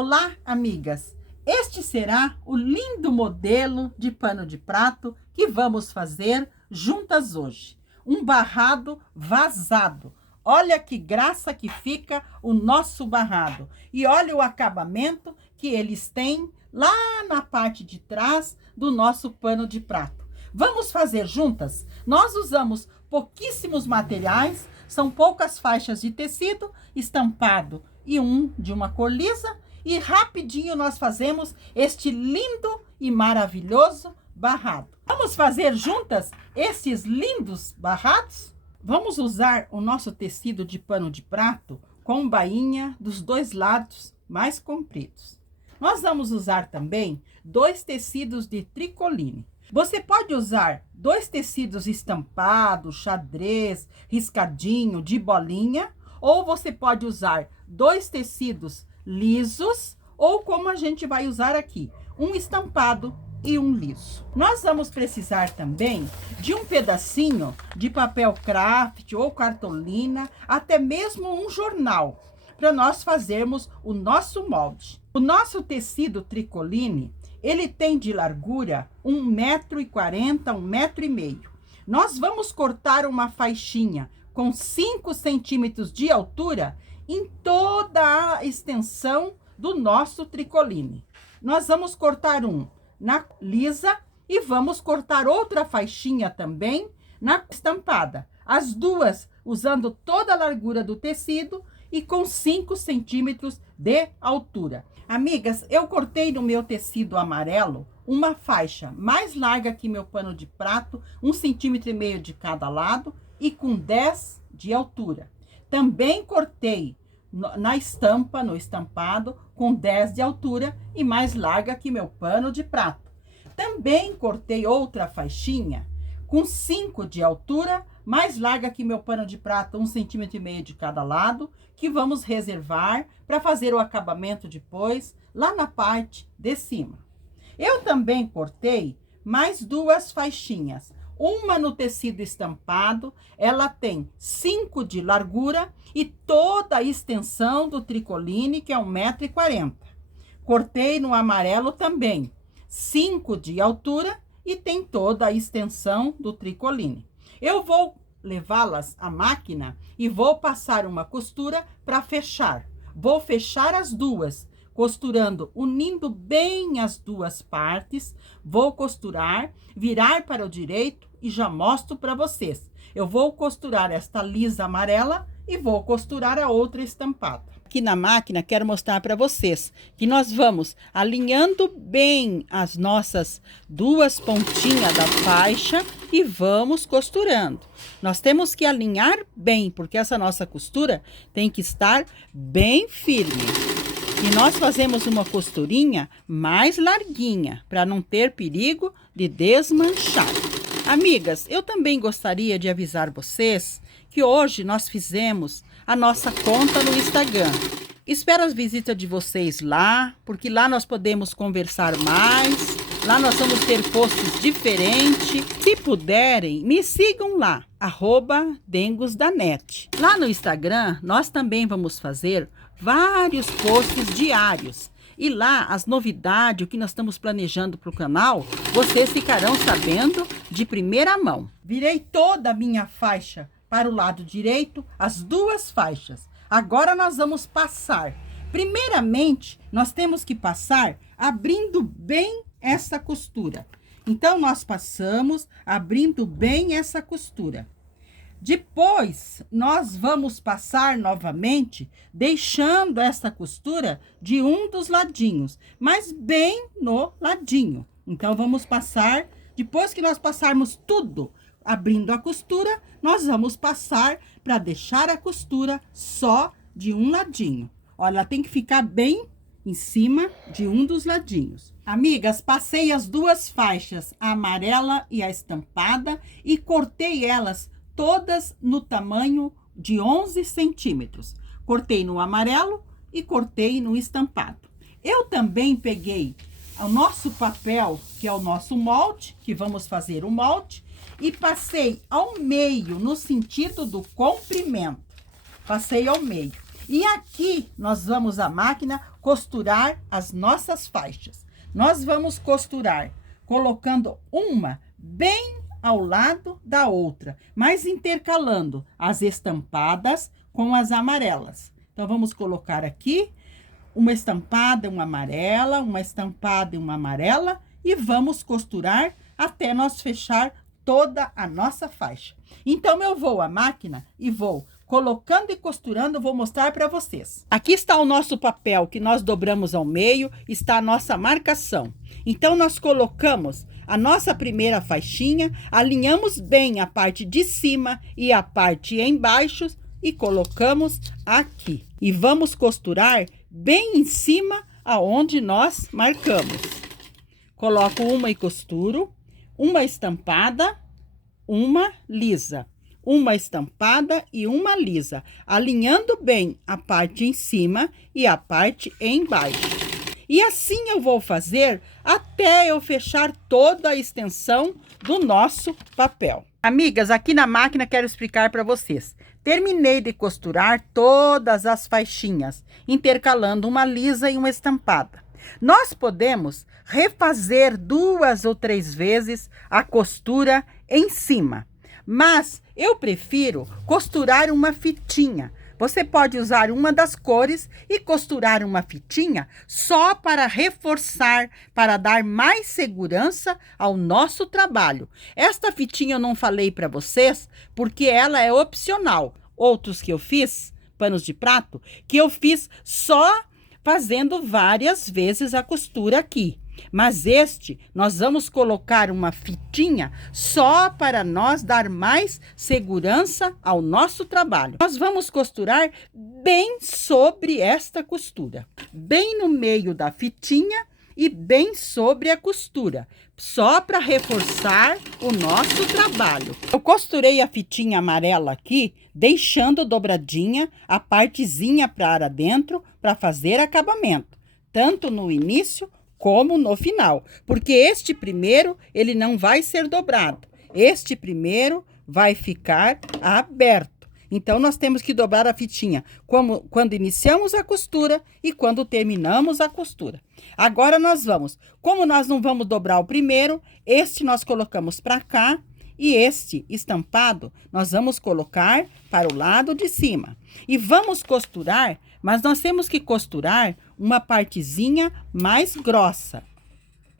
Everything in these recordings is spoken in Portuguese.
Olá, amigas! Este será o lindo modelo de pano de prato que vamos fazer juntas hoje. Um barrado vazado. Olha que graça que fica o nosso barrado. E olha o acabamento que eles têm lá na parte de trás do nosso pano de prato. Vamos fazer juntas? Nós usamos pouquíssimos materiais, são poucas faixas de tecido estampado e de uma cor lisa. E rapidinho nós fazemos este lindo e maravilhoso barrado. Vamos fazer juntas esses lindos barrados? Vamos usar o nosso tecido de pano de prato com bainha dos dois lados mais compridos. Nós vamos usar também 2 tecidos de tricoline. Você pode usar 2 tecidos estampados, xadrez, riscadinho, de bolinha, ou você pode usar 2 tecidos lisos, ou como a gente vai usar aqui, um estampado e um liso. Nós vamos precisar também de um pedacinho de papel craft ou cartolina, até mesmo um jornal, para nós fazermos o nosso molde. O nosso tecido tricoline, ele tem de largura 1,40 m, 1,5 m. Nós vamos cortar uma faixinha com 5 centímetros de altura em toda a extensão do nosso tricoline. Nós vamos cortar na lisa e vamos cortar outra faixinha também na estampada. As duas usando toda a largura do tecido e com 5 centímetros de altura. Amigas, eu cortei no meu tecido amarelo uma faixa mais larga que meu pano de prato, 1,5 cm de cada lado e com 10 de altura. Também cortei na estampa, no estampado, com 10 de altura e mais larga que meu pano de prato. Também cortei outra faixinha com 5 de altura, mais larga que meu pano de prato, 1,5 cm de cada lado, que vamos reservar para fazer o acabamento depois, lá na parte de cima. Eu também cortei mais 2 faixinhas. Uma no tecido estampado, ela tem 5 de largura e toda a extensão do tricoline, que é 1,40 m. Cortei no amarelo também, 5 de altura e tem toda a extensão do tricoline. Eu vou levá-las à máquina e vou passar uma costura para fechar. Vou fechar as duas, costurando, unindo bem as duas partes. Vou costurar, virar para o direito e já mostro para vocês. Eu vou costurar esta lisa amarela e vou costurar a outra estampada. Aqui na máquina, quero mostrar para vocês que nós vamos alinhando bem as nossas 2 pontinhas da faixa e vamos costurando. Nós temos que alinhar bem, porque essa nossa costura tem que estar bem firme. E nós fazemos uma costurinha mais larguinha, para não ter perigo de desmanchar. Amigas, eu também gostaria de avisar vocês que hoje nós fizemos a nossa conta no Instagram. Espero as visitas de vocês lá, porque lá nós podemos conversar mais. Lá nós vamos ter posts diferentes. Se puderem, me sigam lá, @dengosdanet. Lá no Instagram, nós também vamos fazer vários posts diários. E lá, as novidades, o que nós estamos planejando para o canal, vocês ficarão sabendo de primeira mão. Virei toda a minha faixa para o lado direito, as 2 faixas. Agora nós vamos passar. Primeiramente, nós temos que passar abrindo bem essa costura. Então, nós passamos abrindo bem essa costura. Depois, nós vamos passar novamente, deixando essa costura de dos ladinhos, mas bem no ladinho. Então, vamos passar, depois que nós passarmos tudo, abrindo a costura, nós vamos passar para deixar a costura só de um ladinho. Olha, ela tem que ficar bem em cima de dos ladinhos. Amigas, passei as 2 faixas, a amarela e a estampada, e cortei elas todas no tamanho de 11 centímetros. Cortei no amarelo e cortei no estampado. Eu também peguei o nosso papel, que é o nosso molde, que vamos fazer o molde, e passei ao meio, no sentido do comprimento. Passei ao meio. E aqui nós vamos à máquina costurar as nossas faixas. Nós vamos costurar colocando uma bem ao lado da outra, mas intercalando as estampadas com as amarelas. Então, vamos colocar aqui uma estampada, uma amarela, uma estampada e uma amarela, e vamos costurar até nós fechar toda a nossa faixa. Então, eu vou à máquina e vou colocando e costurando, vou mostrar para vocês. Aqui está o nosso papel que nós dobramos ao meio, está a nossa marcação. Então, nós colocamos a nossa primeira faixinha, alinhamos bem a parte de cima e a parte embaixo e colocamos aqui. E vamos costurar bem em cima aonde nós marcamos. Coloco uma e costuro, uma estampada, uma lisa. Uma estampada e uma lisa, alinhando bem a parte em cima e a parte embaixo. E assim eu vou fazer até eu fechar toda a extensão do nosso papel. Amigas, aqui na máquina quero explicar para vocês. Terminei de costurar todas as faixinhas, intercalando uma lisa e uma estampada. Nós podemos refazer 2 ou 3 vezes a costura em cima, mas eu prefiro costurar uma fitinha. Você pode usar uma das cores e costurar uma fitinha só para reforçar, para dar mais segurança ao nosso trabalho. Esta fitinha eu não falei para vocês porque ela é opcional. Outros que eu fiz, panos de prato, que eu fiz só fazendo várias vezes a costura aqui. Mas este, nós vamos colocar uma fitinha só para nós dar mais segurança ao nosso trabalho. Nós vamos costurar bem sobre esta costura, bem no meio da fitinha e bem sobre a costura, só para reforçar o nosso trabalho. Eu costurei a fitinha amarela aqui, deixando dobradinha a partezinha para dentro para fazer acabamento, tanto no início como no final, porque este primeiro, ele não vai ser dobrado. Este primeiro vai ficar aberto. Então, nós temos que dobrar a fitinha quando iniciamos a costura e quando terminamos a costura. Agora, como nós não vamos dobrar o primeiro, este nós colocamos para cá e este estampado nós vamos colocar para o lado de cima. E vamos costurar, mas nós temos que costurar uma partezinha mais grossa,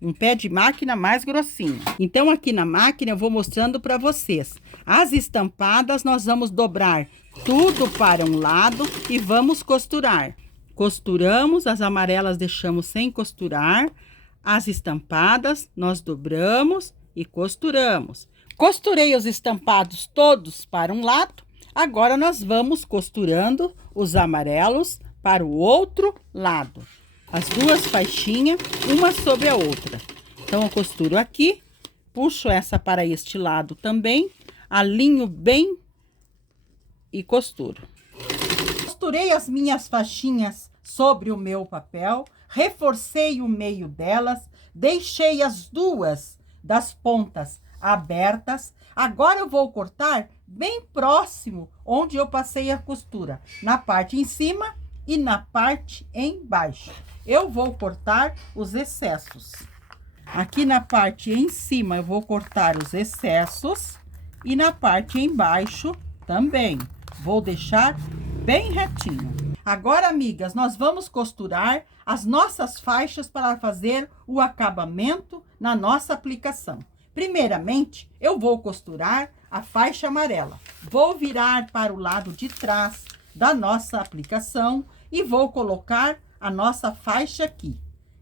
um pé de máquina mais grossinho. Então, aqui na máquina eu vou mostrando para vocês. As estampadas nós vamos dobrar tudo para um lado e vamos costurar. Costuramos, as amarelas deixamos sem costurar, as estampadas nós dobramos e costuramos. Costurei os estampados todos para um lado, agora nós vamos costurando os amarelos para o outro lado. As 2 faixinhas, uma sobre a outra. Então, eu costuro aqui, puxo essa para este lado também, alinho bem e costuro. Costurei as minhas faixinhas sobre o meu papel, reforcei o meio delas, deixei as 2 das pontas abertas. Agora eu vou cortar bem próximo onde eu passei a costura, na parte em cima e na parte embaixo. Eu vou cortar os excessos. Aqui na parte em cima eu vou cortar os excessos e na parte embaixo também. Vou deixar bem retinho. Agora, amigas, nós vamos costurar as nossas faixas para fazer o acabamento na nossa aplicação. Primeiramente, eu vou costurar a faixa amarela. Vou virar para o lado de trás da nossa aplicação e vou colocar a nossa faixa aqui.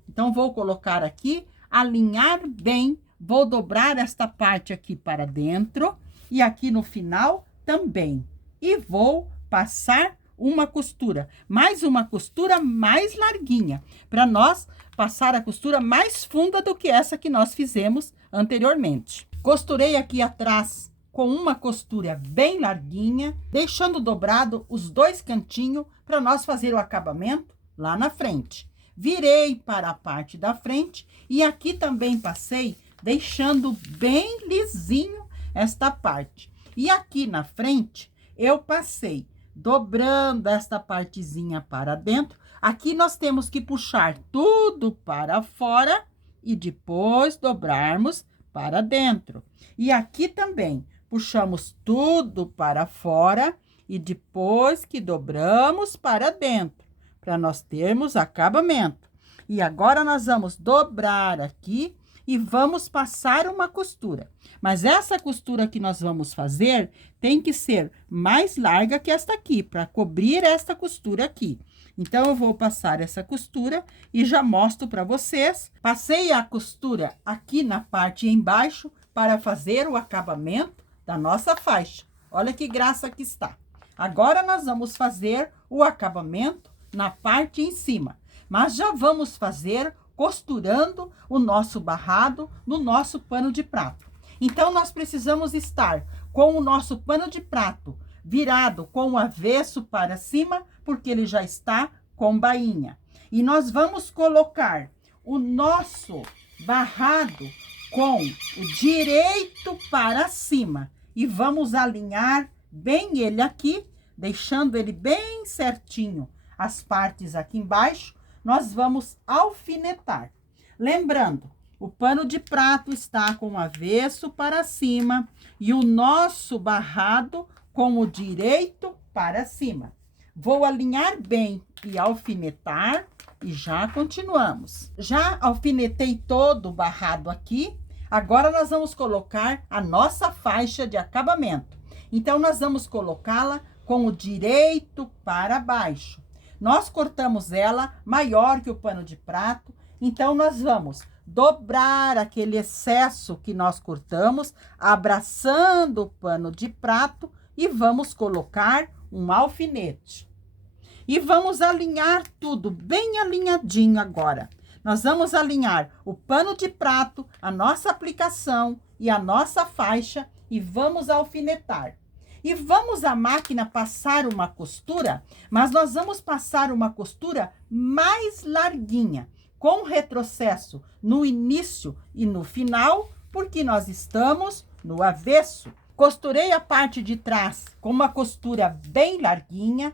Então, vou colocar aqui, alinhar bem, vou dobrar esta parte aqui para dentro e aqui no final também. E vou passar uma costura, mais uma costura mais larguinha, para nós passar a costura mais funda do que essa que nós fizemos anteriormente. Costurei aqui atrás com uma costura bem larguinha, deixando dobrado os 2 cantinhos para nós fazer o acabamento lá na frente. Virei para a parte da frente e aqui também passei, deixando bem lisinho esta parte. E aqui na frente, eu passei dobrando esta partezinha para dentro, Aqui nós temos que puxar tudo para fora e depois dobrarmos para dentro. E aqui também puxamos tudo para fora e depois que dobramos para dentro, para nós termos acabamento. E agora nós vamos dobrar aqui e vamos passar uma costura. Mas essa costura que nós vamos fazer tem que ser mais larga que esta aqui, para cobrir esta costura aqui. Então, eu vou passar essa costura e já mostro para vocês. Passei a costura aqui na parte embaixo para fazer o acabamento da nossa faixa. Olha que graça que está. Agora, nós vamos fazer o acabamento na parte em cima. Mas já vamos fazer costurando o nosso barrado no nosso pano de prato. Então, nós precisamos estar com o nosso pano de prato virado com o avesso para cima, porque ele já está com bainha. E nós vamos colocar o nosso barrado com o direito para cima. E vamos alinhar bem ele aqui, deixando ele bem certinho. As partes aqui embaixo, nós vamos alfinetar. Lembrando, o pano de prato está com o avesso para cima e o nosso barrado com o direito para cima. Vou alinhar bem e alfinetar e já continuamos. Já alfinetei todo o barrado aqui. Agora, nós vamos colocar a nossa faixa de acabamento. Então, nós vamos colocá-la com o direito para baixo. Nós cortamos ela maior que o pano de prato. Então, nós vamos dobrar aquele excesso que nós cortamos, abraçando o pano de prato e vamos colocar um alfinete. E vamos alinhar tudo bem alinhadinho agora. Nós vamos alinhar o pano de prato, a nossa aplicação e a nossa faixa e vamos alfinetar. E vamos à máquina passar uma costura, mas nós vamos passar uma costura mais larguinha, com retrocesso no início e no final, porque nós estamos no avesso. Costurei a parte de trás com uma costura bem larguinha.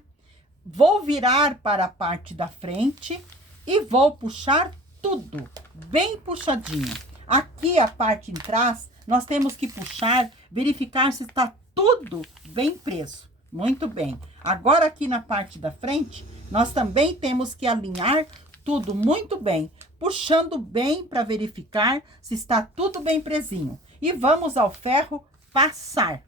Vou virar para a parte da frente e vou puxar tudo bem puxadinho. Aqui a parte de trás, nós temos que puxar, verificar se está tudo bem preso. Muito bem. Agora aqui na parte da frente, nós também temos que alinhar tudo muito bem, puxando bem para verificar se está tudo bem presinho. E vamos ao ferro passar.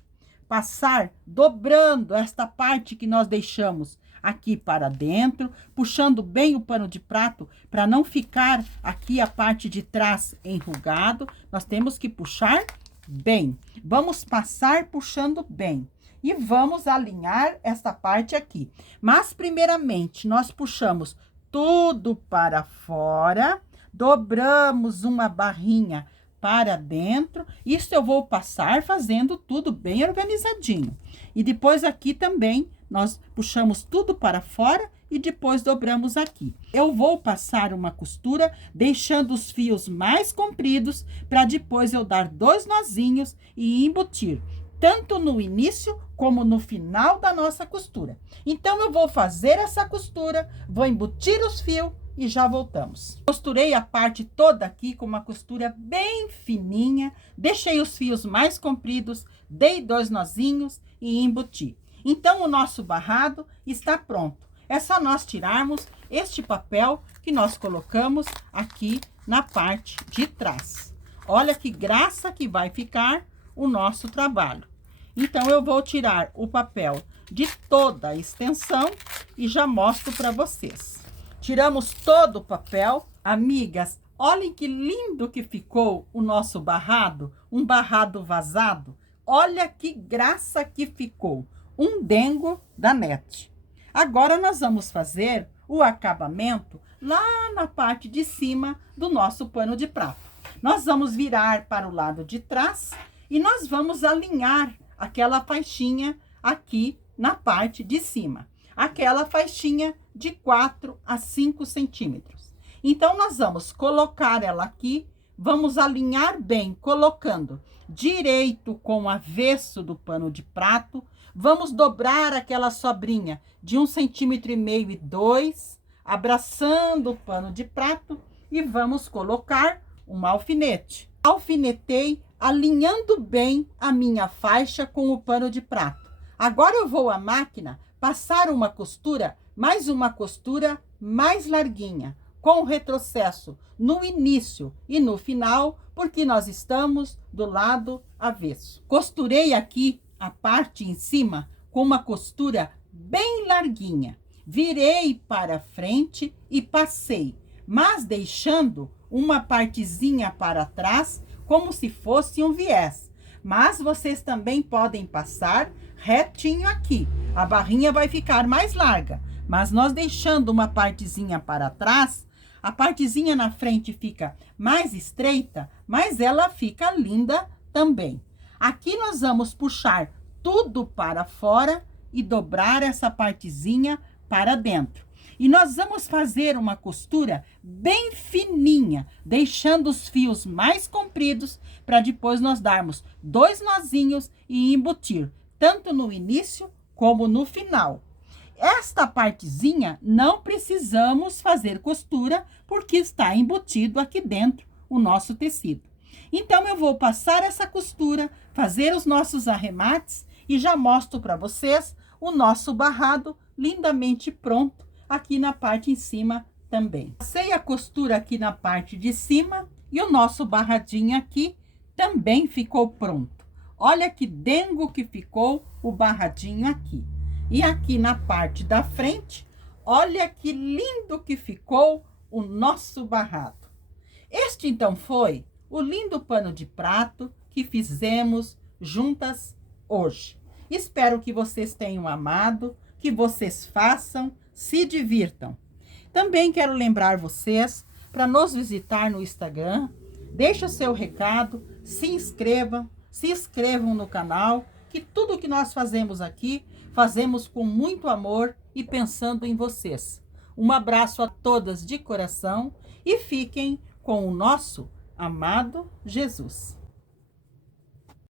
Passar dobrando esta parte que nós deixamos aqui para dentro, puxando bem o pano de prato para não ficar aqui a parte de trás enrugado. Nós temos que puxar bem. Vamos passar puxando bem. E vamos alinhar esta parte aqui. Mas, primeiramente, nós puxamos tudo para fora, dobramos uma barrinha para dentro. Isso eu vou passar fazendo tudo bem organizadinho. E depois aqui também, nós puxamos tudo para fora e depois dobramos aqui. Eu vou passar uma costura, deixando os fios mais compridos, para depois eu dar 2 nozinhos e embutir, tanto no início como no final da nossa costura. Então, eu vou fazer essa costura, vou embutir os fios e já voltamos. Costurei a parte toda aqui com uma costura bem fininha, deixei os fios mais compridos, dei 2 nozinhos e embuti. Então, o nosso barrado está pronto. É só nós tirarmos este papel que nós colocamos aqui na parte de trás. Olha que graça que vai ficar o nosso trabalho. Então, eu vou tirar o papel de toda a extensão e já mostro para vocês. Tiramos todo o papel. Amigas, olhem que lindo que ficou o nosso barrado, um barrado vazado. Olha que graça que ficou, um dengo da NET. Agora, nós vamos fazer o acabamento lá na parte de cima do nosso pano de prato. Nós vamos virar para o lado de trás e nós vamos alinhar aquela faixinha aqui na parte de cima. Aquela faixinha de 4 a 5 centímetros. Então, nós vamos colocar ela aqui, vamos alinhar bem, colocando direito com o avesso do pano de prato. Vamos dobrar aquela sobrinha de 1,5 cm e 2. abraçando o pano de prato e vamos colocar um alfinete. Alfinetei, alinhando bem a minha faixa com o pano de prato. Agora eu vou à máquina passar uma costura, mais uma costura mais larguinha, com retrocesso no início e no final, porque nós estamos do lado avesso. Costurei aqui a parte em cima com uma costura bem larguinha. Virei para frente e passei, mas deixando uma partezinha para trás, como se fosse um viés. Mas vocês também podem passar retinho aqui. A barrinha vai ficar mais larga, mas nós deixando uma partezinha para trás, a partezinha na frente fica mais estreita, mas ela fica linda também. Aqui nós vamos puxar tudo para fora e dobrar essa partezinha para dentro. E nós vamos fazer uma costura bem fininha, deixando os fios mais compridos, para depois nós darmos 2 nozinhos e embutir, tanto no início como no final. Esta partezinha não precisamos fazer costura, porque está embutido aqui dentro o nosso tecido. Então, eu vou passar essa costura, fazer os nossos arremates e já mostro para vocês o nosso barrado lindamente pronto aqui na parte em cima também. Passei a costura aqui na parte de cima e o nosso barradinho aqui também ficou pronto. Olha que dengo que ficou o barradinho aqui. E aqui na parte da frente, olha que lindo que ficou o nosso barrado. Este então foi o lindo pano de prato que fizemos juntas hoje. Espero que vocês tenham amado, que vocês façam, se divirtam. Também quero lembrar vocês para nos visitar no Instagram. Deixe o seu recado, se inscrevam no canal, que tudo que nós fazemos aqui, fazemos com muito amor e pensando em vocês. Um abraço a todas de coração e fiquem com o nosso amado Jesus.